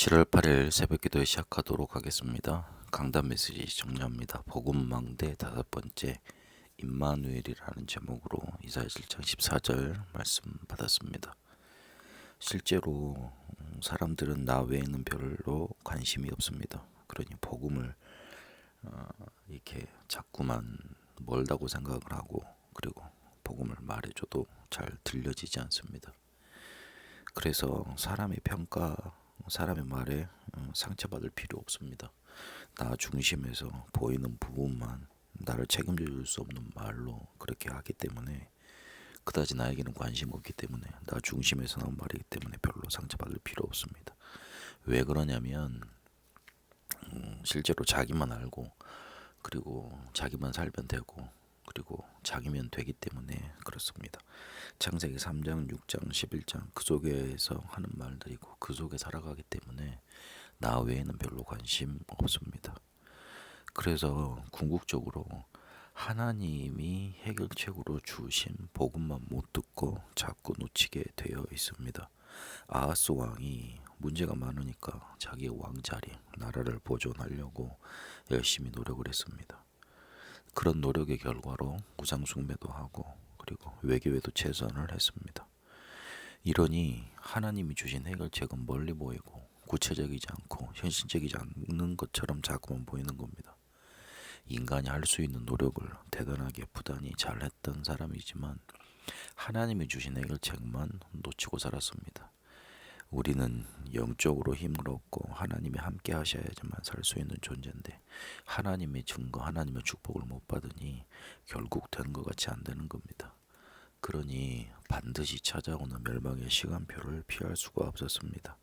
7월 8일 새벽기도 시작하도록 하겠습니다. 강단 메시지 정리합니다. 복음망대 다섯 번째 임마누엘이라는 제목으로 이사야 7장 14절 말씀 받았습니다. 실제로 사람들은 나 외에는 별로 관심이 없습니다. 그러니 복음을 이렇게 자꾸만 멀다고 생각을 하고, 그리고 복음을 말해줘도 잘 들려지지 않습니다. 그래서 사람의 평가, 사람의 말에 상처받을 필요 없습니다. 나 중심에서 보이는 부분만, 나를 책임져 줄 수 없는 말로 그렇게 하기 때문에, 그다지 나에게는 관심 없기 때문에, 나 중심에서 나온 말이기 때문에 별로 상처받을 필요 없습니다. 왜 그러냐면 실제로 자기만 알고, 그리고 자기만 살면 되고, 그리고 자기면 되기 때문에 그렇습니다. 창세기 3장, 6장, 11장 그 속에서 하는 말들이고, 그 속에 살아가기 때문에 나 외에는 별로 관심 없습니다. 그래서 궁극적으로 하나님이 해결책으로 주신 복음만 못 듣고 자꾸 놓치게 되어 있습니다. 아하스 왕이 문제가 많으니까 자기의 왕자리, 나라를 보존하려고 열심히 노력을 했습니다. 그런 노력의 결과로 우상 숭배도 하고, 그리고 외교에도 최선을 했습니다. 이러니 하나님이 주신 해결책은 멀리 보이고 구체적이지 않고 현실적이지 않는 것처럼 자꾸만 보이는 겁니다. 인간이 할 수 있는 노력을 대단하게 부단히 잘했던 사람이지만 하나님이 주신 해결책만 놓치고 살았습니다. 우리는 영적으로 힘을 얻고 하나님이 함께 하셔야지만 살 수 있는 존재인데, 하나님의 증거, 하나님의 축복을 못 받으니 결국 되는 것 같이 안 되는 겁니다. 그러니 반드시 찾아오는 멸망의 시간표를 피할 수가 없었습니다.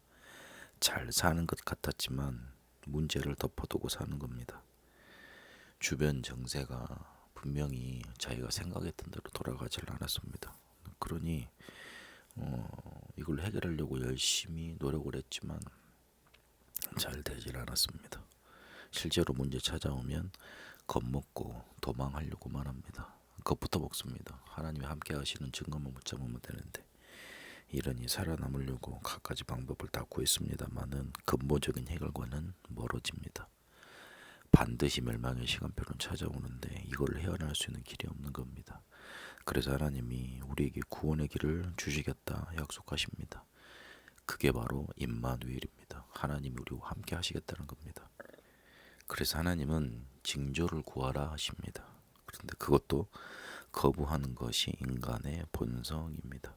잘 사는 것 같았지만 문제를 덮어두고 사는 겁니다. 주변 정세가 분명히 자기가 생각했던 대로 돌아가질 않았습니다. 그러니 이걸 해결하려고 열심히 노력을 했지만 잘 되질 않았습니다. 실제로 문제 찾아오면 겁먹고 도망하려고만 합니다. 겁부터 먹습니다. 하나님이 함께 하시는 증거만 붙잡으면 되는데, 이러니 살아남으려고 갖가지 방법을 다 구했습니다만은 근본적인 해결과는 멀어집니다. 반드시 멸망의 시간표는 찾아오는데 이걸 헤어날 수 있는 길이 없는 겁니다. 그래서 하나님이 우리에게 구원의 길을 주시겠다 약속하십니다. 그게 바로 임마누엘입니다. 하나님이 우리와 함께 하시겠다는 겁니다. 그래서 하나님은 징조를 구하라 하십니다. 그런데 그것도 거부하는 것이 인간의 본성입니다.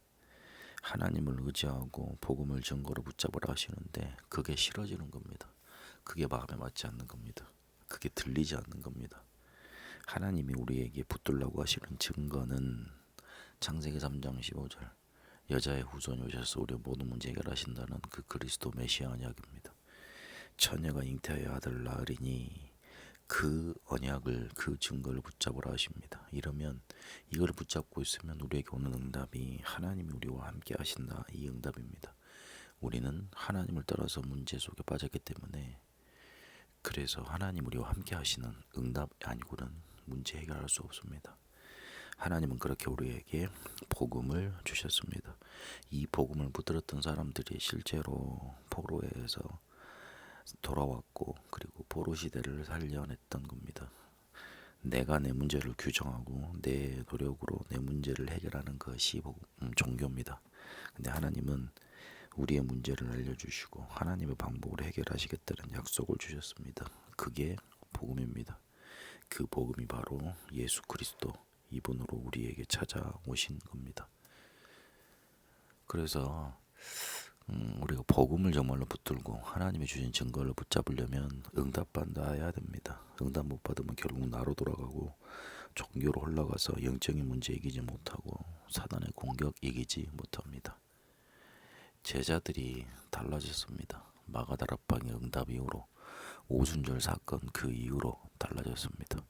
하나님을 의지하고 복음을 증거로 붙잡으라 하시는데 그게 싫어지는 겁니다. 그게 마음에 맞지 않는 겁니다. 그게 들리지 않는 겁니다. 하나님이 우리에게 붙들라고 하시는 증거는 창세기 3장 15절 여자의 후손이 오셔서 우리의 모든 문제 해결하신다는 그 그리스도 메시아 언약입니다. 처녀가 잉태하여 아들을 낳으리니 그 언약을, 그 증거를 붙잡으라 하십니다. 이러면 이걸 붙잡고 있으면 우리에게 오는 응답이 하나님이 우리와 함께 하신다, 이 응답입니다. 우리는 하나님을 떠나서 문제 속에 빠졌기 때문에, 그래서 하나님 우리와 함께 하시는 응답 아니고는 문제 해결할 수 없습니다. 하나님은 그렇게 우리에게 복음을 주셨습니다. 이 복음을 붙들었던 사람들이 실제로 포로에서 돌아왔고, 그리고 포로 시대를 살려냈던 겁니다. 내가 내 문제를 규정하고 내 노력으로 내 문제를 해결하는 것이 종교입니다. 근데 하나님은 우리의 문제를 알려주시고 하나님의 방법으로 해결하시겠다는 약속을 주셨습니다. 그게 복음입니다. 그 복음이 바로 예수 그리스도, 이분으로 우리에게 찾아오신 겁니다. 그래서 우리가 복음을 정말로 붙들고 하나님이 주신 증거를 붙잡으려면 응답받아야 됩니다. 응답 못 받으면 결국 나로 돌아가고 종교로 흘러가서 영적인 문제 이기지 못하고 사단의 공격 이기지 못합니다. 제자들이 달라졌습니다. 마가다락방의 응답 이후로, 오순절 사건 그 이후로 달라졌습니다.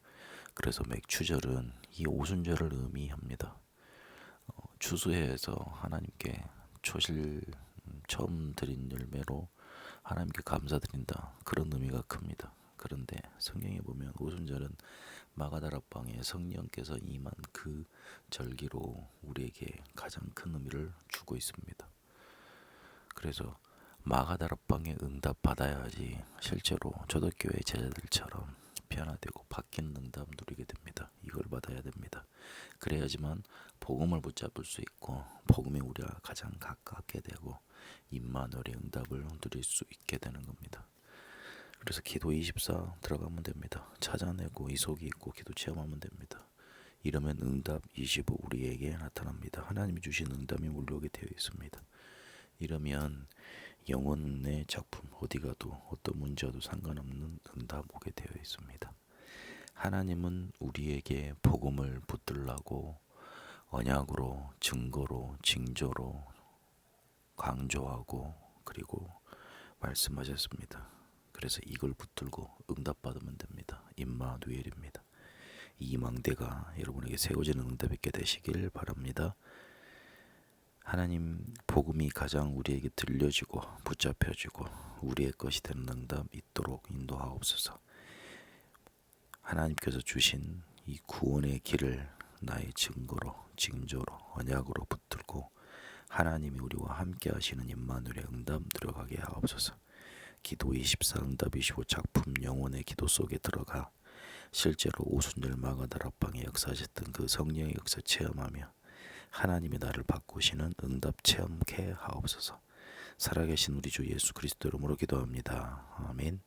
그래서 맥추절은 이 오순절을 의미합니다. 추수해에서 하나님께 초실 처음 드린 열매로 하나님께 감사드린다, 그런 의미가 큽니다. 그런데 성경에 보면 오순절은 마가다락방에 성령께서 임한 그 절기로 우리에게 가장 큰 의미를 주고 있습니다. 그래서 마가다락방에 응답 받아야지 실제로 초대교회 제자들처럼 변화되고 바뀐 응답 누리게 됩니다. 이걸 받아야 됩니다. 그래야지만 복음을 붙잡을 수 있고 복음이 우리와 가장 가깝게 되고 임마누엘의 응답을 누릴 수 있게 되는 겁니다. 그래서 기도 24 들어가면 됩니다. 찾아내고 이속이 있고 기도 체험하면 됩니다. 이러면 응답 25 우리에게 나타납니다. 하나님이 주신 응답이 몰려오게 되어 있습니다. 이러면 영혼의 작품 어디 가도 어떤 문제와도 상관없는 응답 오게 되어 있습니다. 하나님은 우리에게 복음을 붙들라고 언약으로 증거로 징조로 강조하고 그리고 말씀하셨습니다. 그래서 이걸 붙들고 응답받으면 됩니다. 임마누엘입니다. 이 망대가 여러분에게 세워지는 응답 있게 되시길 바랍니다. 하나님 복음이 가장 우리에게 들려지고 붙잡혀지고 우리의 것이 되는 응답 있도록 인도하옵소서. 하나님께서 주신 이 구원의 길을 나의 증거로 징조로 언약으로 붙들고 하나님이 우리와 함께 하시는 임마누엘의 응답 들어가게 하옵소서. 기도 24 응답 25 작품 영혼의 기도 속에 들어가 실제로 오순절 마가다락방에 역사하셨던 그 성령의 역사 체험하며 하나님이 나를 바꾸시는 응답 체험케 하옵소서. 살아계신 우리 주 예수 그리스도 이름으로 기도합니다. 아멘.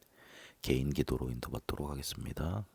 개인 기도로 인도받도록 하겠습니다.